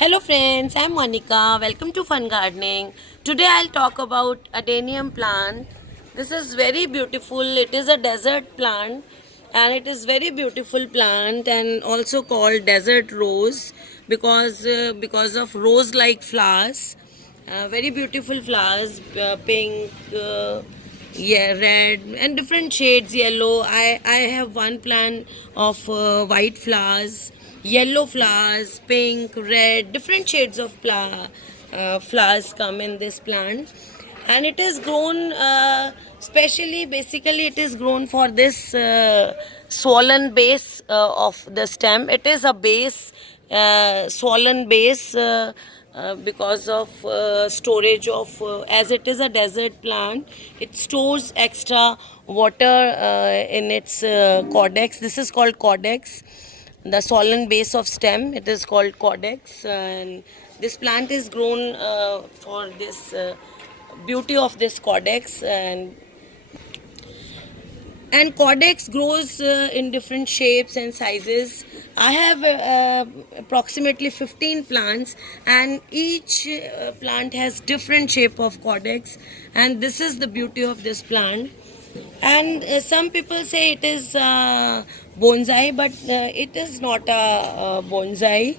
Hello friends, I'm Monica. Welcome to Fun Gardening. Today I'll talk about Adenium plant. This is very beautiful. It is a desert plant and it is very beautiful plant and also called desert rose because of rose like flowers. Very beautiful flowers, pink, yeah, red and different shades yellow. I have one plant of white flowers, yellow flowers, pink, red, different shades of flowers come in this plant, and it is grown specially. Basically, it is grown for this swollen base of the stem. It is a base, swollen base. Because of storage of as it is a desert plant, it stores extra water in its cortex. This is called cortex, the swollen base of stem. It is called cortex, and this plant is grown for this beauty of this cortex. And cortex grows in different shapes and sizes. I have approximately 15 plants, and each plant has different shape of cortex, and this is the beauty of this plant. And some people say it is bonsai, but it is not a bonsai.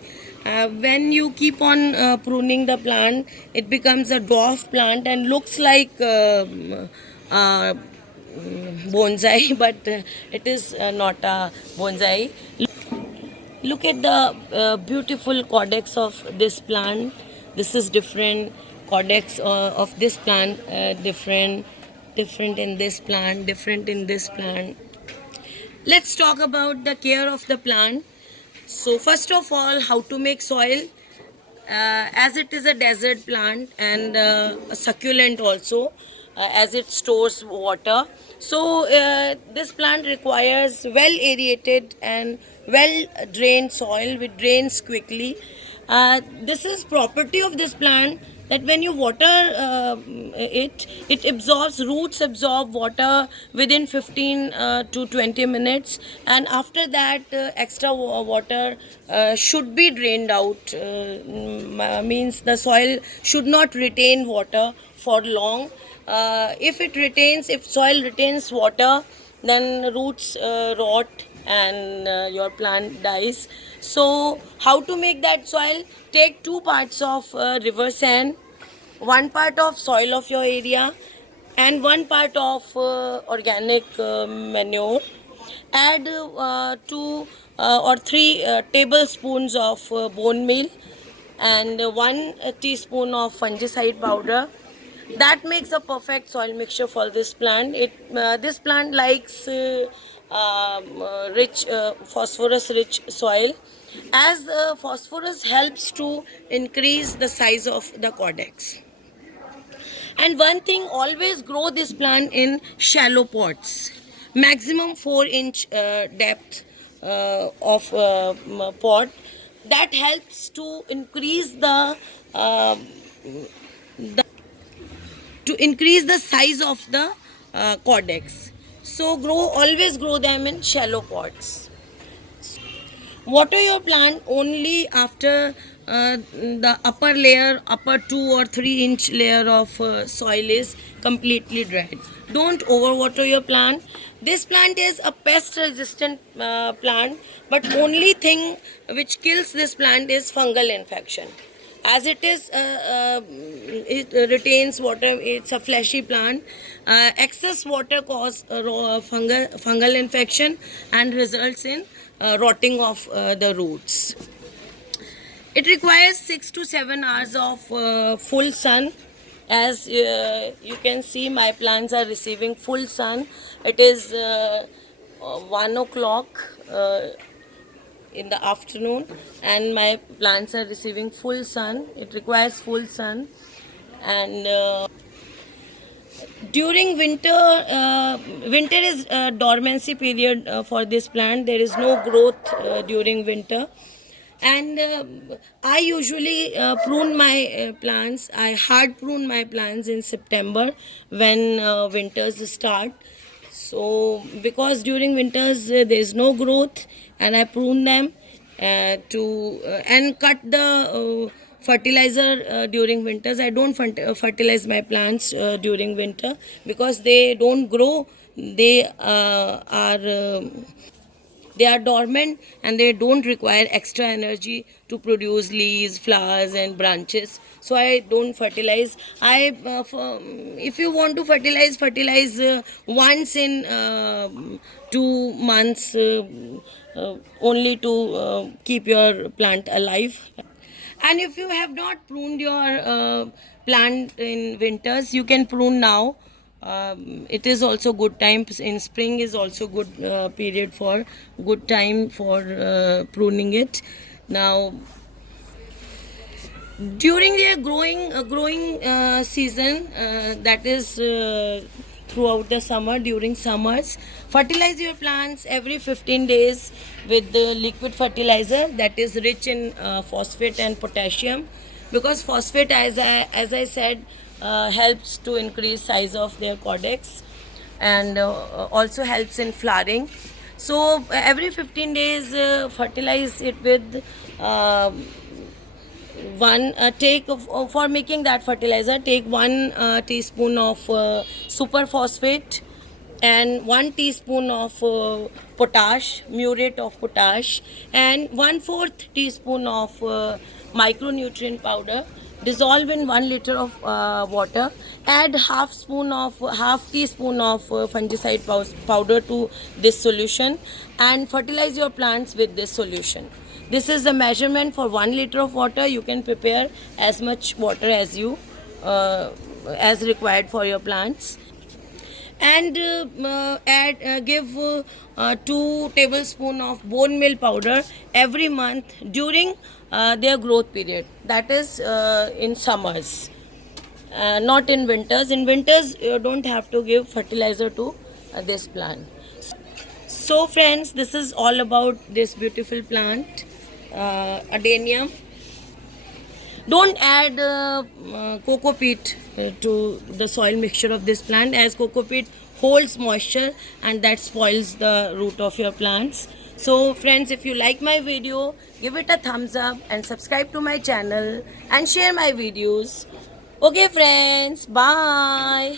When you keep on pruning the plant, it becomes a dwarf plant and looks like uh, bonsai, but it is not a bonsai. Look at the beautiful cortex of this plant. This is different cortex of this plant, different in this plant, different in this plant. Let's talk about the care of the plant. So first of all, how to make soil. As it is a desert plant and a succulent also, as it stores water, so this plant requires well aerated and well drained soil which drains quickly. This is property of this plant, that when you water it absorbs, roots absorb water within 15 to 20 minutes, and after that extra water should be drained out. Means the soil should not retain water for long. If soil retains water, then roots rot and your plant dies. So how to make that soil? Take 2 parts of river sand, 1 part of soil of your area, and 1 part of organic manure. Add 2 or 3 tablespoons of bone meal and 1 teaspoon of fungicide powder. That makes a perfect soil mixture for this plant. This plant likes rich phosphorus rich soil, as phosphorus helps to increase the size of the cortex. And one thing, always grow this plant in shallow pots, maximum 4-inch depth of pot. That helps to increase uh, the size of the cortex. So always grow them in shallow pots. Water your plant only after the upper 2 or 3 inch layer of soil is completely dried. Don't overwater your plant. This plant is a pest resistant plant, but only thing which kills this plant is fungal infection. As it retains water. It's a fleshy plant. Excess water cause fungal infection and results in rotting of the roots. It requires 6 to 7 hours of full sun. As you can see, my plants are receiving full sun. It is 1 o'clock in the afternoon, and my plants are receiving full sun. It requires full sun. And during winter is a dormancy period for this plant. There is no growth during winter, and I usually prune my plants. I hard prune my plants in September when winters start. So because during winters there is no growth, and I prune them to and cut the fertilizer during winters. I don't fertilize my plants during winter because they don't grow. They are dormant and they don't require extra energy to produce leaves, flowers, and branches. So I don't fertilize. If you want to fertilize once in 2 months, only to keep your plant alive. And if you have not pruned your plant in winters, you can prune now. It is also good time. In spring is also good period for good time for pruning it. Now, during their growing season, that is throughout the summer, during summers, fertilize your plants every 15 days with the liquid fertilizer that is rich in phosphate and potassium, because phosphate, as I said, helps to increase size of their cortex, and also helps in flowering. So every 15 days fertilize it with one take for making that fertilizer. Take 1 teaspoon of super phosphate and 1 teaspoon of potash, muriate of potash, and 1/4 teaspoon of micronutrient powder. Dissolve in 1 liter of water. Add half teaspoon of fungicide powder to this solution, and fertilize your plants with this solution. This is the measurement for 1 liter of water. You can prepare as much water as you as required for your plants, and give 2 tablespoons of bone meal powder every month during their growth period. That is in summers, not in winters. In winters, you don't have to give fertilizer to this plant. So, friends, this is all about this beautiful plant, Adenium. Don't add coco peat to the soil mixture of this plant, as coco peat holds moisture and that spoils the root of your plants. So, friends, if you like my video, give it a thumbs up and subscribe to my channel and share my videos. Okay, friends, bye.